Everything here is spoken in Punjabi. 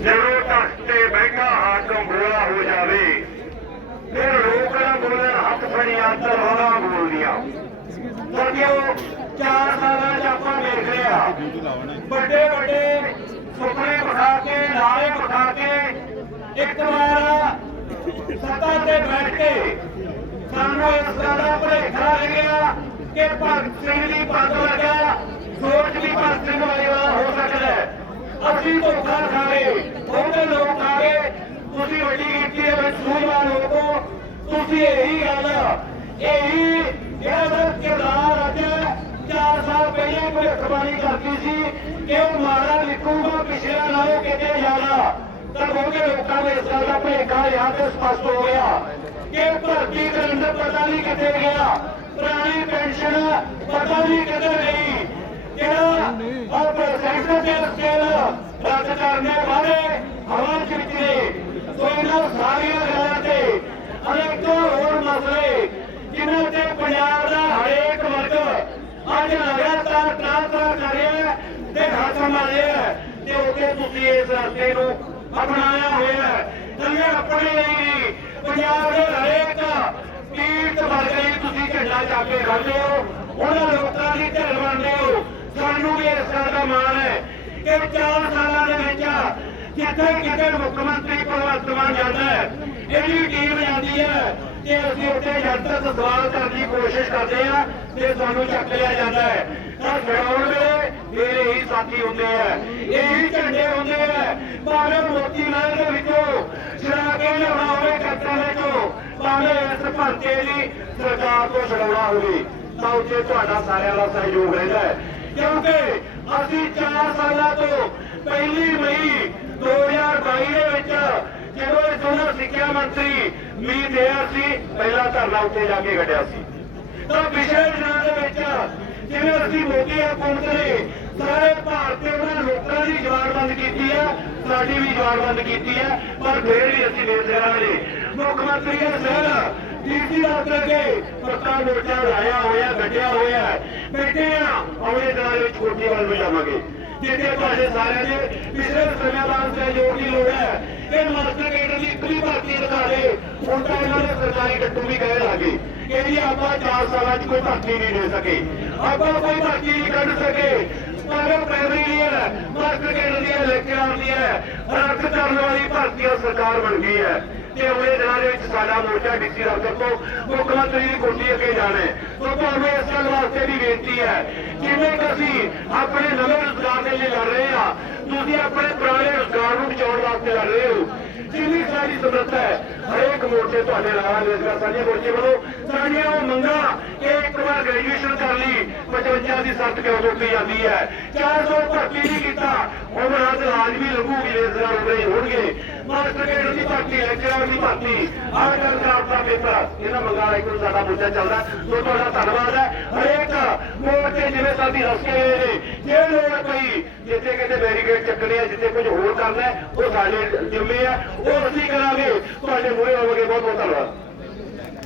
ਜਦੋਂ ਤਖਤ ਤੇ ਬੈਠਾ ਹਾਕਮ ਬੋਲਾ ਹੋ ਜਾਵੇ, ਫਿਰ ਲੋਕ ਬੋਲਣ ਹੱਥ ਫੜੀਆਂ ਤਲਵਾਰਾਂ ਬੋਲਦੀਆਂ। ਸਤਿਓ ਚਾਰ ਸਾਲਾਂ ਚ ਆਪਾਂ ਦੇਖ ਲਿਆ ਵੱਡੇ ਵੱਡੇ ਸੁਪਨੇ ਵਿਖਾ ਕੇ ਨਾਰੇ ਵਿਖਾ ਕੇ, ਇੱਕ ਵਾਰ ਸੱਤਾ ਤੇ ਬੈਠ ਕੇ ਸਾਨੂੰ ਇਸ ਗੱਲ ਦਾ ਭੁਲੇਖਾ ਰਹਿ ਕਿ ਭਗਤ ਸਿੰਘ ਦੀ ਪੱਗ ਲੱਗਾ ਸੋਚ ਵੀ ਭਗਤ ਸਿੰਘ ਵਾਲਾ ਹੋ ਸਕਦਾ ਅਸੀਂ ਧੋਖਾ ਖਾ ਲੋਕ ਆ ਤੁਸੀਂ ਵੱਡੀ ਗਿਣਤੀ ਦੇ ਵਿੱਚ ਸੂਝਵਾਨ ਲੋਕੋ ਤੁਸੀਂ ਇਹੀ ਗੱਲ ਇਹੀ ਜਿਹੜਾ ਦਾ ਕਿਰਦਾਰ ਅੱਜ 4 ਸਾਲ ਪਹਿਲੇ ਭਵਿੱਖਬਾਣੀ ਕਰਦੀ ਸੀ ਕਿ ਉਹ ਮਾੜਾ ਲਿਖੂਗਾ, ਪਿਛਲਾ ਨਾਲੋਂ ਕਿਤੇ ਜ਼ਿਆਦਾ ਤਾਂ ਉਹਦੇ ਲੋਕਾਂ ਨੂੰ ਇਸ ਗੱਲ ਦਾ ਭੁਲੇਖਾ ਰਿਹਾ ਤੇ ਸਪਸ਼ਟ ਹੋ ਗਿਆ ਕਿ ਭਰਤੀ ਕਰਨ ਦਾ ਪਤਾ ਨਹੀਂ ਕਿੱਥੇ ਗਿਆ। ਪੁਰਾਣੀ ਪੈਨਸ਼ਨ ਪਤਾ ਨਹੀਂ ਕਿੱਥੇ ਗਈ ਜਿਹੜਾ ਆਹ ਪ੍ਰੋਸੈਸ ਦੇ ਸਕੇਲ ਰੱਦ ਕਰਨੇ ਵਾਲੇ ਹਵਾ ਚ ਵਿਚਰੇ ਸੋ ਇਹਨਾਂ ਸਾਰੀਆਂ ਗੱਲਾਂ ਤੇ ਅਨੇਕਾਂ ਹੋਰ ਮਸਲੇ, ਜਿਨ੍ਹਾਂ ਤੇ ਪੰਜਾਬ ਦਾ ਹਰੇਕ ਵਰਗ ਅੱਜ ਲਗਾਤਾਰ ਟ੍ਰਾਂਸਫਰ ਕਰ ਤੇ ਹੱਥ ਮਾਰਿਆ ਤੇ ਉੱਥੇ ਤੁਸੀਂ ਇਸ ਰਸਤੇ ਨੂੰ ਅਪਣਾਇਆ ਹੋਇਆ ਕੱਲੇ ਆਪਣੇ ਲਈ ਨਹੀਂ ਪੰਜਾਬ ਦੇ ਹਰੇਕ ਤੀਰਥ ਵਰਗ ਲਈ ਤੁਸੀਂ ਝੰਡਾ ਚੱਕ ਕੇ ਖੜਦੇ ਹੋ। ਉਹਨਾਂ ਲੋਕਾਂ ਦੀ ਢਿੱਲ ਬਣਦੇ ਹੋ। ਸਾਨੂੰ ਵੀ ਇਸ ਗੱਲ ਦਾ ਮਾਣ ਹੈ ਕਿ 4 ਸਾਲਾਂ ਦੇ ਵਿੱਚ ਜਿੱਥੇ ਕਿਤੇ ਮੁੱਖ ਮੰਤਰੀ ਭਗਵੰਤ ਮਾਨ ਜਾਂਦਾ ਹੈ, ਇਹਦੀ ਟੀਮ ਜਾਂਦੀ ਹੈ ਤੇ ਅਸੀਂ ਉੱਥੇ ਜਨਤਾ ਤੋਂ ਸਵਾਲ ਕਰਨ ਦੀ ਕੋਸ਼ਿਸ਼ ਕਰਦੇ ਆ ਤੇ ਸਾਨੂੰ ਚੱਕ ਲਿਆ ਜਾਂਦਾ ਹੈ। ਤਾਂ ਛਡਾਉਣ ਵੇਲੇ ਮੇਰੇ ਇਹੀ ਸਾਥੀ ਹੁੰਦੇ ਆ, ਇਹੀ ਝੰਡੇ ਹੁੰਦੇ ਆ। ਭਾਵੇਂ ਮੋਤੀ ਮਹਿਲ ਦੇ ਵਿੱਚੋਂ ਛੜਾ ਕੇ ਲਿਆਉਣਾ ਹੋਵੇ ਕੱਟਾਂ ਵਿੱਚੋਂ, ਭਾਵੇਂ ਇਸ ਭਰਤੇ ਦੀ ਸਰਕਾਰ ਤੋਂ ਛਡਾਉਣਾ ਹੋਵੇ, ਤਾਂ ਉੱਥੇ ਤੁਹਾਡਾ ਸਾਰਿਆਂ ਦਾ ਸਹਿਯੋਗ ਰਹਿੰਦਾ ਹੈ। ਕਿਉਂਕਿ ਅਸੀਂ 4 ਸਾਲਾਂ ਤੋਂ ਪਹਿਲੀ ਮਈ 2022 ਦੇ ਵਿੱਚ ਜਦੋਂ ਇਹ ਸਿੱਖਿਆ ਮੰਤਰੀ ਮੀਤ ਦੇਆ ਸੀ, ਪਹਿਲਾ ਧਰਨਾ ਉੱਥੇ ਜਾ ਕੇ ਕੱਢਿਆ ਸੀ। ਤਾਂ ਪਿਛਲੇ ਦਿਨਾਂ ਦੇ ਵਿੱਚ ਜਿਵੇਂ ਅਸੀਂ ਮੋਦੀ ਹਕੂਮਤ ਨੇ ਸਾਰੇ ਭਾਰਤ ਦੇ ਉਹਨਾਂ ਲੋਕਾਂ ਦੀ ਜਵਾਨਬੰਦ ਕੀਤੀ ਹੈ ਸਾਡੀ ਵੀ ਜਵਾਨਬੰਦ ਕੀਤੀ ਹੈ ਪਰ ਫਿਰ ਵੀ ਅਸੀਂ ਦੇਸ਼ ਕਰਾਂਗੇ ਮੁੱਖ ਮੰਤਰੀ ਦੇ ਸਹਿਰ ਡੀਸੀ ਦਫ਼ਤਰ ਅੱਗੇ ਪੱਕਾ ਮੋਰਚਾ ਲਾਇਆ ਹੋਇਆ, ਗੱਡਿਆ ਹੋਇਆ ਬੈਠੇ ਆ ਆਉਣੇ ਦਿਨਾਂ ਦੇ ਵੱਲ ਨੂੰ ਜਾਵਾਂਗੇ। ਜਿੱਥੇ ਤੁਹਾਡੇ ਸਾਰਿਆਂ ਦੇ ਪਿਛਲੇ ਸਮੇਂ ਸਹਿਯੋਗ ਦੀ ਲੋੜ ਹੈ। ਇਹ ਮਾਸਟਰ ਕੇਡਰ ਦੀ ਇੱਕ ਭਰਤੀ ਦਿਖਾ ਦੇ। ਹੁਣ ਤਾਂ ਇਹਨਾਂ ਦੇ ਸਰਕਾਰੀ ਡੱਟੂ ਵੀ ਕਹਿ ਲਾਗੇ। ਕਿ ਆਪਾਂ 4 ਸਾਲਾਂ 'ਚ ਕੋਈ ਭਰਤੀ ਨਹੀਂ ਦੇ ਸਕੇ। ਆਪਾਂ ਕੋਈ ਭਰਤੀ ਨਹੀਂ ਕੱਢ ਸਕੇ। ਪਰ ਪ੍ਰਾਇਮਰੀ ਦੀ ਮਾਸਟਰ ਕੇਡਰ ਦੀ ਲੈਕਚਰਾਂ ਦੀ ਹੈ। ਕਰਨ ਵਾਲੀ ਭਰਤੀਆਂ ਸਰਕਾਰ ਬਣ ਗਈ ਹੈ। ਤੇ ਅਗਲੇ ਦਿਨਾਂ ਦੇ ਵਿੱਚ ਸਾਡਾ ਮੋਰਚਾ ਡੀਸੀ ਦਫ਼ਤਰ ਤੋਂ ਮੁੱਖ ਮੰਤਰੀ ਦੀ ਕੋਠੀ ਅੱਗੇ ਜਾਣਾ ਹੈ। ਸੋ ਤੁਹਾਨੂੰ ਇਸ ਗੱਲ ਵਾਸਤੇ ਵੀ ਬੇਨਤੀ ਹੈ, ਜਿਵੇਂ ਕਿ ਅਸੀਂ ਆਪਣੇ ਨਵੇਂ ਰੁਜ਼ਗਾਰ ਦੇ ਲਈ ਲੜ ਰਹੇ ਹਾਂ, ਤੁਸੀਂ ਆਪਣੇ ਪੁਰਾਣੇ ਰੁਜ਼ਗਾਰ ਨੂੰ ਬਚਾਉਣ ਵਾਸਤੇ ਲੜ ਰਹੇ ਹੋ। ਜਿੰਨੀ ਸਾਰੀ ਸਮਰੱਥਾ ਹੈ, ਹਰੇਕ ਮੋਰਚੇ ਤੁਹਾਡੇ ਨਾਲ ਰੁਜ਼ਗਾਰ ਸਾਂਝੇ ਮੋਰਚੇ ਵੱਲੋਂ ਸਾਡੀਆਂ ਉਹ ਮੰਗਾਂ ਕਿ ਇੱਕ ਵਾਰ ਗ੍ਰੈਜੂਏਸ਼ਨ ਕਰ ਲਈ 55 ਦੀ ਸੱਤ ਕਿਉਂ ਦਿੱਤੀ ਜਾਂਦੀ ਹੈ। 400 ਭਰਤੀ ਨਹੀਂ ਕੀਤਾ, ਹੁਣ ਰਾਜ ਲਾਜ਼ਮੀ ਲੱਗੂਗੀ ਰੁਜ਼ਗਾਰ ਉਰੇ ਮਾਸਟਰ ਕੇਡਰ ਦੀ ਭਰਤੀ ਲੈਕਚਰਰ ਦੀ ਭਰਤੀ ਆਹ ਗੱਲ ਕਰਾਫਟ ਦਾ ਪੇਪਰ ਇਹਨਾਂ ਮੰਗਾਂ ਇੱਕ ਸਾਡਾ ਮੁੱਦਾ ਚੱਲਦਾ ਸੋ ਤੁਹਾਡਾ ਧੰਨਵਾਦ ਹੈ, ਹਰੇਕ ਮੋਰਚੇ ਜਿਵੇਂ ਸਾਡੀ ਰਸਕੇ ਹੋਏ ਨੇ ਜੇ ਲੋੜ ਪਈ, ਜਿੱਥੇ ਕਿਤੇ ਬੈਰੀਕੇਡ ਚੱਕਣੇ ਆ, ਜਿੱਥੇ ਕੁਝ ਹੋਰ ਕਰਨਾ ਉਹ ਸਾਡੇ ਜ਼ਿੰਮੇ ਆ, ਉਹ ਅਸੀਂ ਕਰਾਂਗੇ। ਤੁਹਾਡੇ ਮੂਹਰੇ ਹੋਵਾਂਗੇ ਬਹੁਤ ਬਹੁਤ ਧੰਨਵਾਦ।